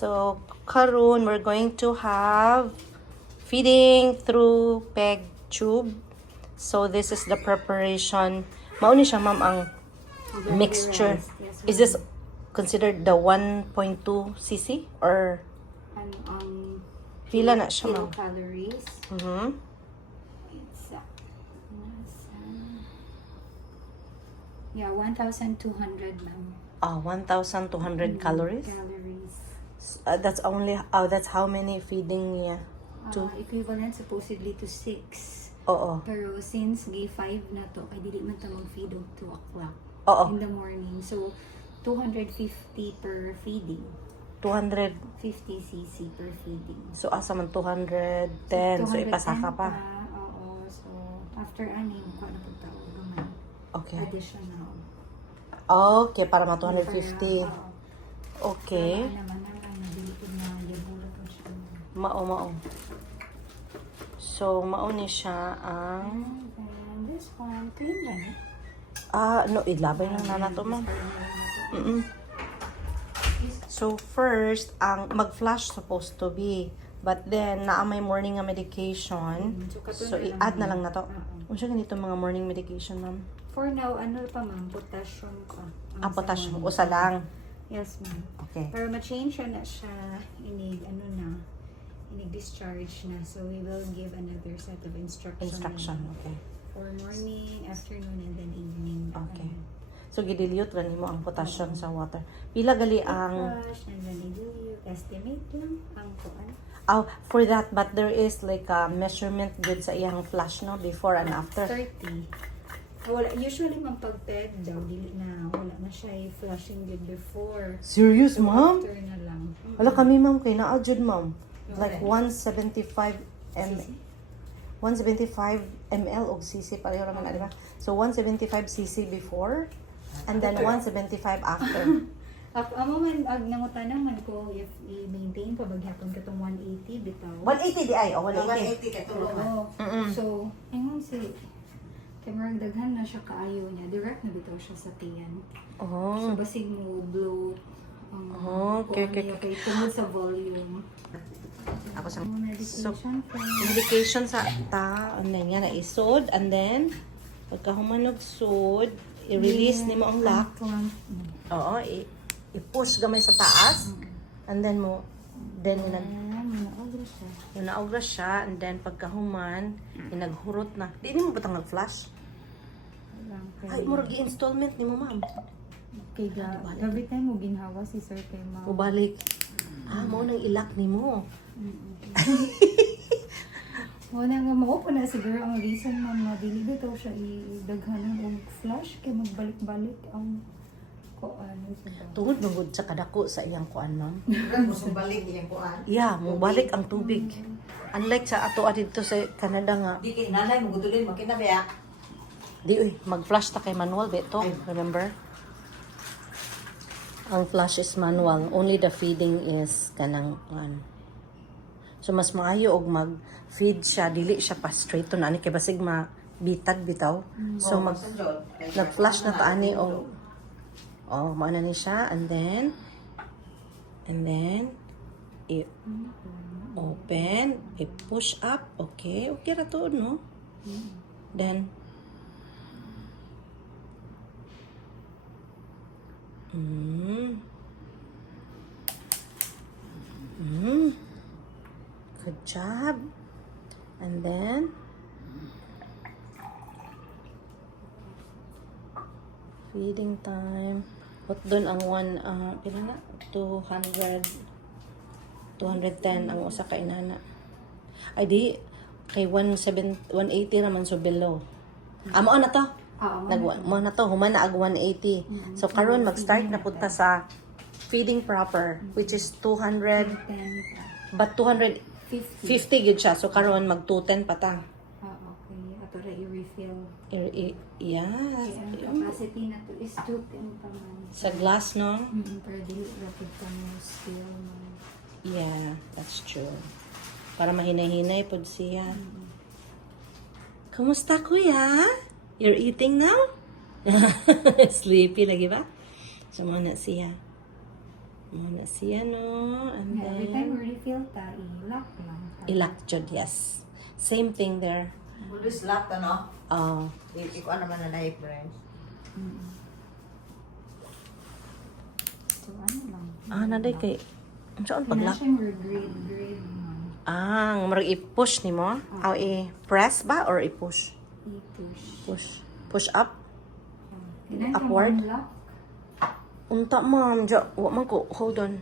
So, karon we're going to have feeding through peg tube. So, this is the preparation. Mauni siya, ma'am, ang mixture. Yes, Is this considered the 1.2 cc or pila na siya, ma'am? Kilocalories. It's yeah, 1,200 ma'am. 1,200 calories. Calories. That's only that's how many feeding niya? Equivalent supposedly to 6. Oo. Pero since gay 5 na to, ay dili man ta mag-feed og 2 o'clock Oo. in the morning. So 250 per feeding. 200. 50 cc per feeding. So asa man 210. So ipasaka pa. Oo. So after aning ko na pagtawag gamay. Okay. Additional. Okay, para ma 250. Okay. Naman ang nabilitid na yabula ko siya. Mao. So mao ni siya ang And then this one, clean lang. no, ilabay lang na nato, ma'am. So first, ang mag-flush supposed to be. But then, naa may morning nga medication. So i-add na lang na to. Unsa ganito mga morning medication, ma'am? For now, ano pa ma'am? Potassium pa. Potassium. Usa lang. Yes ma'am. Okay. Pero ma-change na siya. Inig-discharge na. So we will give another set of Instruction. Okay. For morning, afternoon, and then evening. Okay. So gidilute ra nimo ang potassium sa water. Pila gali ang Flush, and then i-dilute. Estimate lang ang kuan. for that, but there is like a measurement good sa iyang flush, no, before and after. 30. Wala, usually man pag peg daw, dili na, wala na siya flushing good before. Serious, So, ma'am? after na lang. Wala kami, ma'am, kay naa jud, ma'am. Like 175 ml og cc pareho naman na, di ba? So 175 cc before and then 175 after. Amo man ag nangutanan man ko if i-maintain pa bagyapon katong 180 bitaw. 180 di ay, 180 ka tulo man. Oo. So, ingon si kay marag daghan na siya kaayo niya. Direct na bitaw siya sa tiyan. So basig mo blow okay. kay tungod sa volume. Ako sa Medication for medication sa ano niya na isod and then pagkahumanog sud, i-release nimo ang lock. Oo, i-push gamay sa taas and then naogra siya and then pagkahuman inaghurot na. Di mo batang nag-flash? Ay, murag i-installment nimo, ma'am. Kay every time mo ginhawa si Sir kay ma. Ubalik. Mo nang ilak nimo. Wala nga mao pa na siguro ang reason man na dili bitaw siya idaghanan og flash kay magbalik-balik ang kuan sa Tungod mangud sa kadako sa iyang kuan, ma'am. Gusto balik iyang kuan. Yeah, mo balik ang tubig. Unlike sa ato dito sa Canada nga, Di kay nanay mo gudulin makinabiya. di mag-flush ta kay manual beto, remember? Ang flush is manual, only the feeding is kanang kuan. So mas maayo og mag-feed siya, dili siya pa straight to na ani kay basig bitag bitaw. So nag-flush na ta ani og mao na ni siya and then open, i-push up, okay ra to, no? Then good job. And then feeding time. Put doon ang 210 ang usa ka inana. Ay di kay 180 raman so below. Amo na to. Mo na to human na ag 180. So karon mag-start na punta sa feeding proper which is 200 but 250 gyud siya. So karon mag 210 pa ta. Okay. Ato ra i-refill. Yeah. Ang capacity na to is 210 pa man. Sa glass, no? Pero dili rapid ka mo still man. Yeah, that's true. Para mahinay-hinay pod siya. Kumusta, kuya? You're eating now? Sleepy lagi ba? So, muna siya. No? And Ilak jud, yes. Same thing there. Bulis lock to, no? Oh. Ikaw naman na knife, friends. So, ano lang. Naday kay... Saan Kaya paglock? siya more grade, ma'am. Marag i-push ni mo? Aw, i-press ba or i-push? I-push. Push. Push up? Kailangan ka Upward? mag-lock. Unta, ma'am. Wa man ko. Hold on.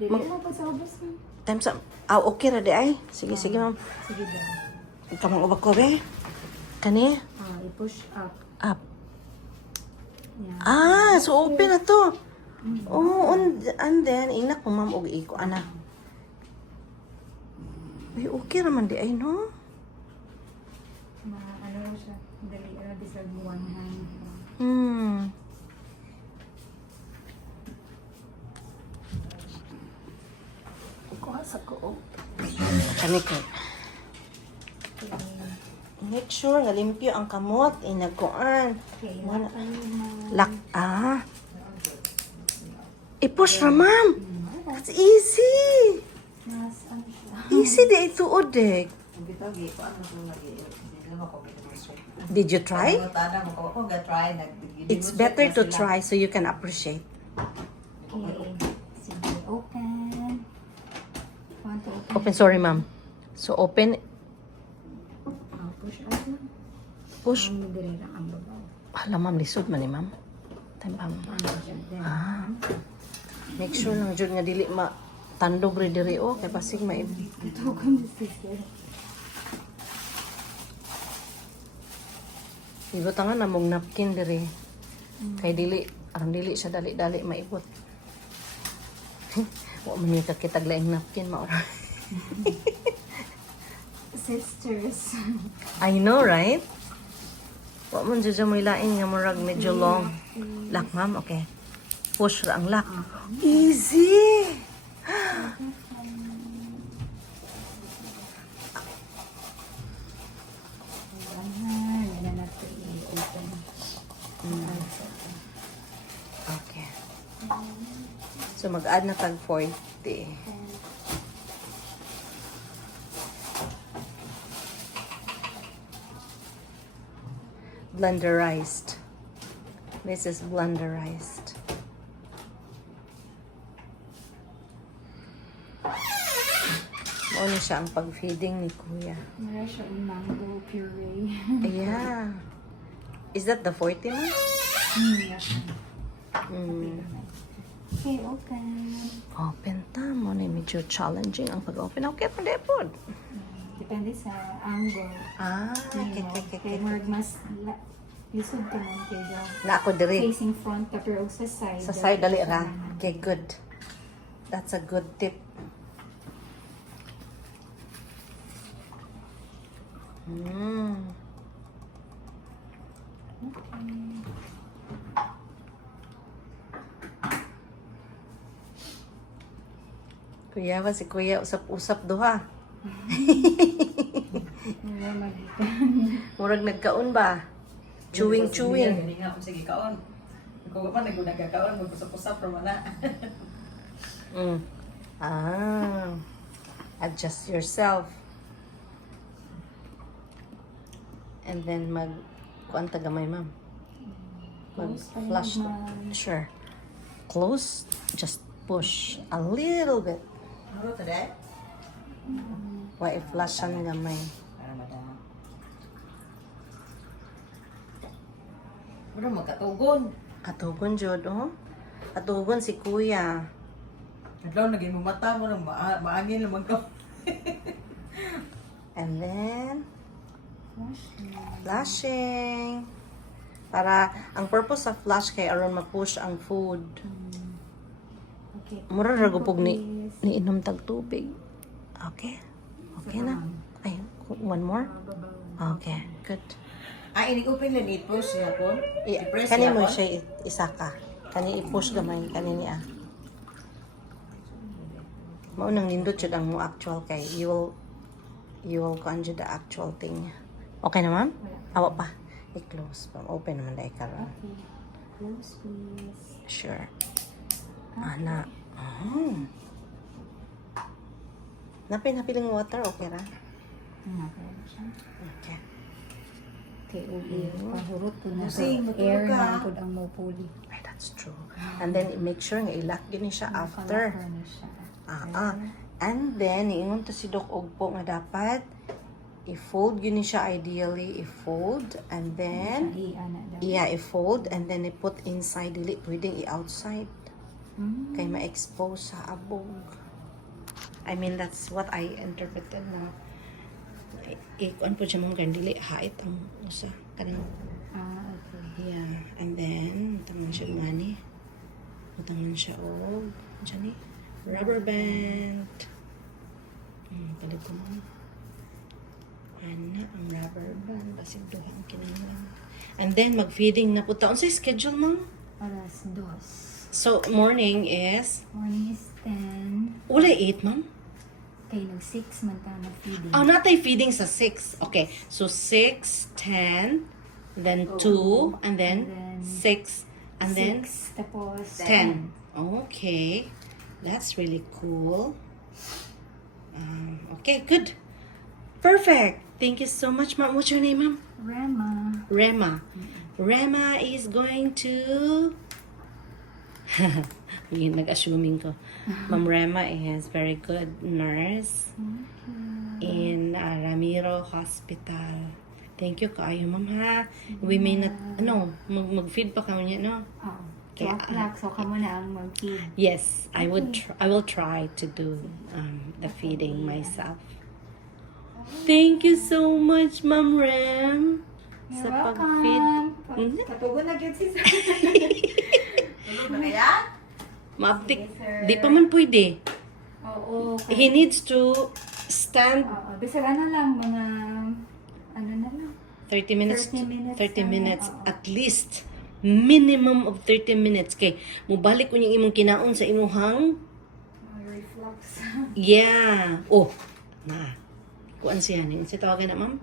Dili mo pa sa ubos, ma'am. Time sa... okay ra di ay. Sige, sige, ma'am. Sige daw. Kamang ubak ko, be. Kani? I-push up. Up. Yan. So open na to. Oh, and then, inak ko, ma'am, og iko, ana. Ay, okay raman di ay, no? Ano siya? Dali, deserve one hand. Kuha sa ko. Kani ko. Make sure nga limpyo ang kamot. Inagkuan. Okay, Wala. lock. Lak, I-push ra, ma'am. That's easy. Mas, ano siya? Easy di ituod, dek. Ang bitaw, ko ano kung hindi naman ko pinag-research. Did you try? Ang tanda mo ko, kung ga-try, It's better to try so you can appreciate. Okay. Sige, open. Want to open? Open, sorry, ma'am. So, open. Push up lang. Push. Ang dire lang ang babaw. Hala, ma'am, lisod man ni ma'am. Time, ma'am. Ano siya? Then, Make sure lang jud nga dili ma tandog ri diri o kay pasig ma ito ko na sister. ibutangan na mong napkin diri. Kay dili aron dili siya dali-dali maibot. Wa man ni kakitag laing napkin mao. Sisters. I know, right? Wa man jud mo laing nga murag medyo long. Lock, ma'am, okay. Push ra ang lock. Easy. Yan natin i-open. Okay. So mag-add na tag 40. Blenderized. This is blenderized. Mauna siya ang pag-feeding ni Kuya. Mara siya yung mango puree. Yeah. Is that the 40 mo? Yes. Mm. Okay, open. Open ta mo na medyo challenging ang pag-open. Okay pa depod. Depende sa angle. Okay. Kaya more mas lisod ka man kaya Na ako diri. facing front ka pero sa side. Sa side dali ra. Okay, good. That's a good tip. Kuya ba si Kuya usap-usap duha. Mura magita. Murag nagkaon ba? Chewing. Hindi nga, sige, kaon. Kung pa, nagkakaon, magpusap-pusap, ramana. Adjust yourself. And then kuan tagamay, ma'am. Mag-flush. Sure. Close. Just push a little bit. Ano to, dad? Why i-flush ang gamay. Para madama. Pero magkatugon. Katugon, Jod, oh. Katugon si Kuya. Adlaw, naging mata mo nang maangin naman ko. And then, flushing. Para, ang purpose sa flush kay aron ma-push ang food. Okay. Mura ragupog ni inom tag tubig. Okay? Okay na? Ay, one more? Okay, good. Ini-open lang i-push siya po. I-press Kani siya mo po. siya isa ka. Kani i-push gamay. Kani niya. Maunang nindot siya ang mo actual kay you will conjure the actual thing. Okay na, ma'am? Awa pa. I-close. Open naman dahil karon. Okay. Close please. Sure. Ana. Napiling water, okay ra? Nakaya siya. Okay. Kay ubi, pahurot ko na sa Kasi, matulog air ka. na pod ang mopuli. Ay, that's true. And then, make sure nga ilock yun siya after. Nakalakar na siya. And then, iingon to si Doc Ogpo nga dapat i-fold yun siya ideally. I-fold. And then, Ana daw. yeah, i-fold. And then, i-put inside. Dili, pwedeng i-outside. Kay ma-expose sa abog. I mean, that's what I interpreted na. Ikuan po siya mong dili, hait ang usa. Kanang, Okay. yeah. And then, tangan siya ngani. Tangan siya og, dyan eh, rubber band. Palit ko mo. Ana, ang rubber band. Basig duhang kinahanglan. And then, mag-feeding na po taon sa schedule mo. Alas 2. So, morning is, Morning is 10. ulay 8, ma'am? Kay nag-6 man ta na feeding. Oh, natay feeding sa 6. Okay. So, 6, 10, then 2, and then 6, and then 6, tapos 10. Okay. That's really cool. Okay, good. Perfect. Thank you so much, ma'am. What's your name, ma'am? Rema. Rema. Rema is going to... Nag-assuming ko. Ma'am Rema is very good nurse in Ramiro Hospital. Thank you kaayo, ma'am, ha. We may not, mag-feed pa kami niya, no? Oh. Kaya, 12 o'clock, so kamo na ang mag-feed. Yes, I will try to do the feeding myself. Thank you so much, Ma'am Rem, You're sa welcome. pag-feed. Katugon na gyud si sir. Tulog na kaya? Maaptik, Yes, sir. di pa man pwede. Oo. He needs to stand Oo. Bisag ano lang, mga, ano na lang. 30 minutes, 30 minutes 30 lang, minutes oo. at least. Minimum of 30 minutes. Kay, mubalik ko yung imong kinaon sa imuhang. Reflux. Yeah. Oh, na. Kuan siya. Siya tawagan na, ma'am?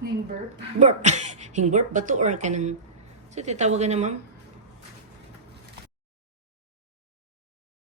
Ning burp. Burp. Hing burp ba to or kanang... So, titawagan na, ma'am?